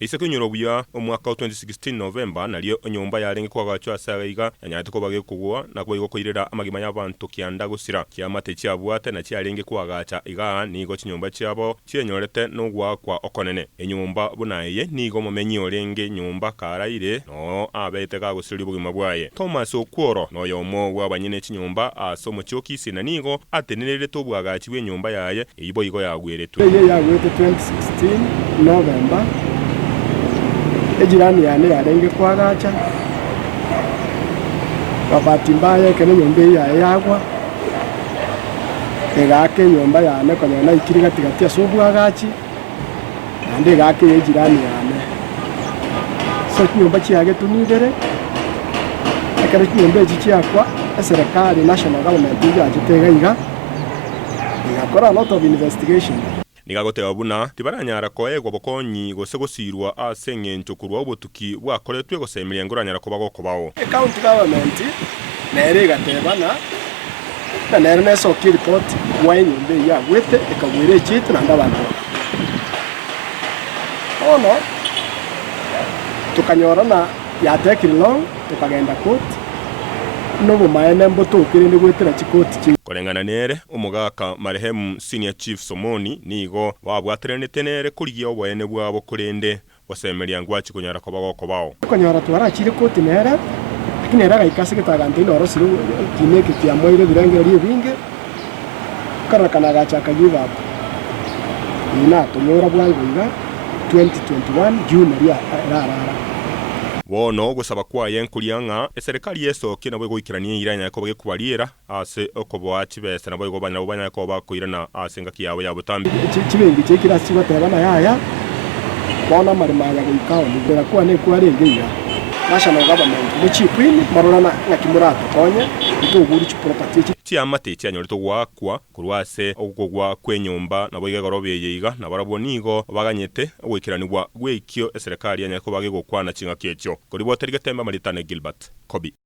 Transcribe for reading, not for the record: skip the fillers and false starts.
Ise kunyoro buya omwaka 2016 November nalyo nyumba yarenge kwagachwa asagaiga yanyate ko bage kugwa na kwo koirera amagima y'abantu kyanda gusira kyamate cyabwate na cyarenge kwagacha iga nigo kinyumba cyabo cyenyorete no gwakwa okonene enyumba bunaye nigo mumenyi orenge nyumba karaire no abete ka gusira bugima bwaye Thomas Okworo no yomo wabanyine kinyumba asomo cyokisi na nigo atenerere to bwagachi we nyumba yaye ibo igo yagweretu yagwete 2016 November ejirani yane yarenge kwagacha babati mbaya kene nyumba yaye yagwa egake nyumba yane konyana ikiri gatigati asubwagachi ande gake ejirani yane so nyumba cyage tunibere akare nyumba cyakwa serikali national government yajitega iga igakora a lot of investigation nigagotewa buna tibaranyara koegwa bokonyi gose gosirwa asengencho kurwa obotuki bwakoretwe gosemeria ngoranyara ko bagokobao county government nere gatebana na nere neso report nyumba ya gwete ekagwire chitu na ndabantu ono tukanyorana ya take long tukagenda court no maene mboto kirinde gwetera chikoti korengana nere umugaka marehemu senior chief Somoni nigo wabwaterenete nere kurigiye obwene bwabo kurende wasemeria ngwachi kunyara ko bagokobao konyora twarachire koti nere lakini era gaikase kitagante ino rosiru kineke kya moire birenge ri binge karakana gachaka give up ina tumura bwanguiga 2021 June ya rara wono gusaba kwa yenkurianga eserikali yeso kina bwo goikirania iranya ko bage kwariera ase okobwa chibese nabo go banya ko bakoirana asenga kiyawe ya butambi chibengi chekira siba tabana yaya bona marimanya goikao ndera kwa ne kwarengeira national government muchipwini marorana ngakimurato konye ituguri chiproperty chiamate cyanyorito gwakwa kurwase ogogwa kwenyumba nabo igagorobeye iga nabarabo nigo baganyete gwikiranirwa gwekyo eserikali yanyako bage gokwana chinga kyecho kuri boteriga temba maritane Gilbert Kobi.